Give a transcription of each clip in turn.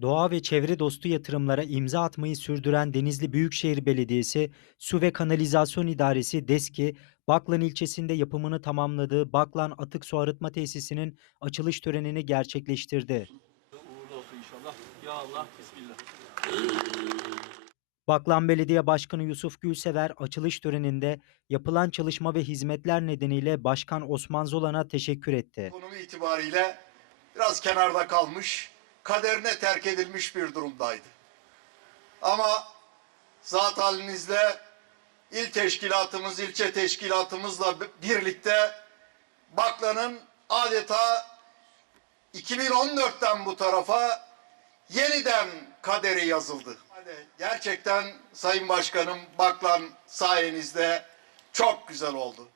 Doğa ve çevre dostu yatırımlara imza atmayı sürdüren Denizli Büyükşehir Belediyesi, Su ve Kanalizasyon İdaresi DESKİ, Baklan ilçesinde yapımını tamamladığı Baklan Atık Su Arıtma Tesisi'nin açılış törenini gerçekleştirdi. Uğurlu olsun inşallah. Ya Allah, Bismillah. Baklan Belediye Başkanı Yusuf Gülsever açılış töreninde yapılan çalışma ve hizmetler nedeniyle Başkan Osman Zolan'a teşekkür etti. Konumu itibariyle biraz kenarda kalmış, kaderine terk edilmiş bir durumdaydı. Ama zat halinizle il teşkilatımız, ilçe teşkilatımızla birlikte Baklan'ın adeta 2014'ten bu tarafa yeniden kaderi yazıldı. Gerçekten Sayın Başkanım Baklan sayenizde çok güzel oldu.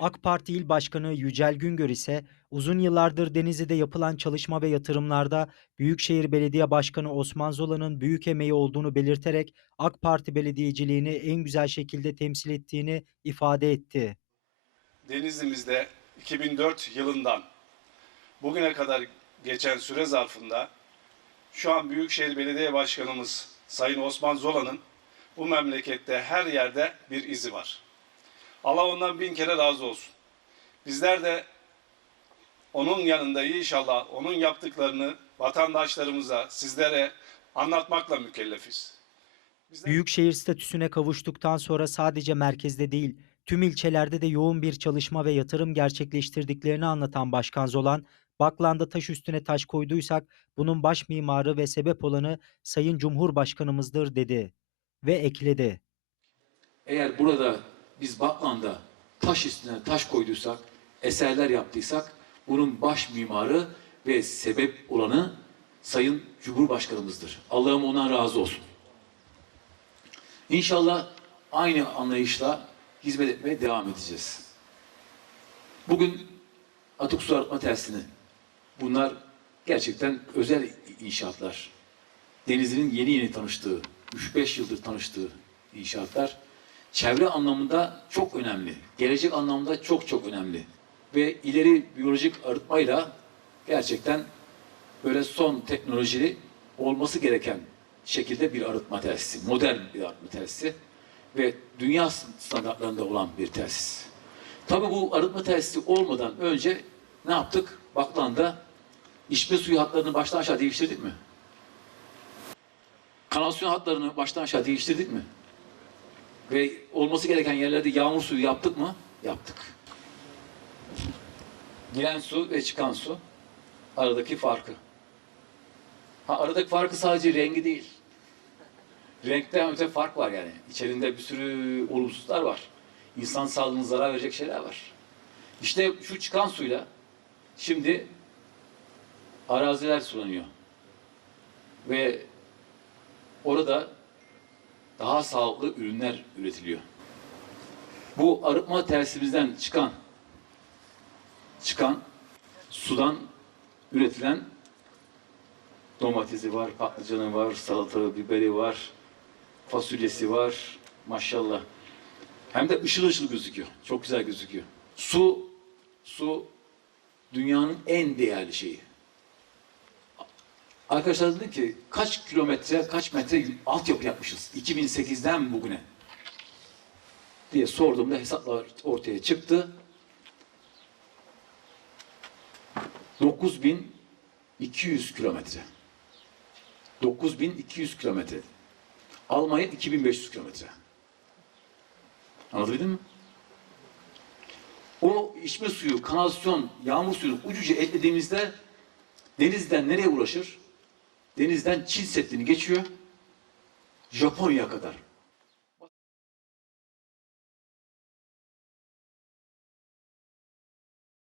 AK Parti İl Başkanı Yücel Güngör ise uzun yıllardır Denizli'de yapılan çalışma ve yatırımlarda Büyükşehir Belediye Başkanı Osman Zola'nın büyük emeği olduğunu belirterek AK Parti belediyeciliğini en güzel şekilde temsil ettiğini ifade etti. Denizli'mizde 2004 yılından bugüne kadar geçen süre zarfında şu an Büyükşehir Belediye Başkanımız Sayın Osman Zola'nın bu memlekette her yerde bir izi var. Allah ondan bin kere razı olsun. Bizler de onun yanında inşallah onun yaptıklarını vatandaşlarımıza, sizlere anlatmakla mükellefiz. Bizler- Büyükşehir statüsüne kavuştuktan sonra sadece merkezde değil, tüm ilçelerde de yoğun bir çalışma ve yatırım gerçekleştirdiklerini anlatan Başkan Zolan, Baklan'da taş üstüne taş koyduysak bunun baş mimarı ve sebep olanı Sayın Cumhurbaşkanımızdır dedi ve ekledi. Eğer burada biz Baklan'da taş üstüne taş koyduysak, eserler yaptıysak bunun baş mimarı ve sebep olanı Sayın Cumhurbaşkanımızdır. Allah'ım ondan razı olsun. İnşallah aynı anlayışla hizmet etmeye devam edeceğiz. Bugün atık su arıtma tesisini bunlar gerçekten özel inşaatlar. Denizli'nin yeni yeni tanıştığı, 3-5 yıldır tanıştığı inşaatlar çevre anlamında çok önemli. Gelecek anlamda çok çok önemli. Ve ileri biyolojik arıtmayla gerçekten böyle son teknolojili olması gereken şekilde bir arıtma tesisi. Modern bir arıtma tesisi. Ve dünya standartlarında olan bir tesis. Tabii bu arıtma tesisi olmadan önce ne yaptık? Baklan'da içme suyu hatlarını baştan aşağı değiştirdik mi? Kanalizasyon hatlarını baştan aşağı değiştirdik mi? Ve olması gereken yerlerde yağmur suyu yaptık mı? Yaptık. Giren su ve çıkan su aradaki farkı. Ha, aradaki farkı sadece rengi değil. Renkten öte fark var yani. İçerinde bir sürü olumsuzlar var. İnsan sağlığına zarar verecek şeyler var. İşte şu çıkan suyla şimdi araziler sulanıyor. Ve orada daha sağlıklı ürünler üretiliyor. Bu arıtma tesisimizden çıkan çıkan sudan üretilen domatesi var, patlıcanı var, salata, biberi var, fasulyesi var. Maşallah. Hem de ışıl ışıl gözüküyor. Çok güzel gözüküyor. Su, su dünyanın en değerli şeyi. Arkadaşlar dedi ki kaç kilometre, kaç metre altyapı yapmışız 2008'den bugüne diye sorduğumda hesaplar ortaya çıktı. 9200 kilometre. 9200 kilometre. Almanya 2500 kilometre. Anlatabildim mi? O içme suyu, kanalizasyon, yağmur suyunu ucuca eklediğimizde denizden nereye ulaşır? Denizden Çin Seddi'ni geçiyor. Japonya'ya kadar.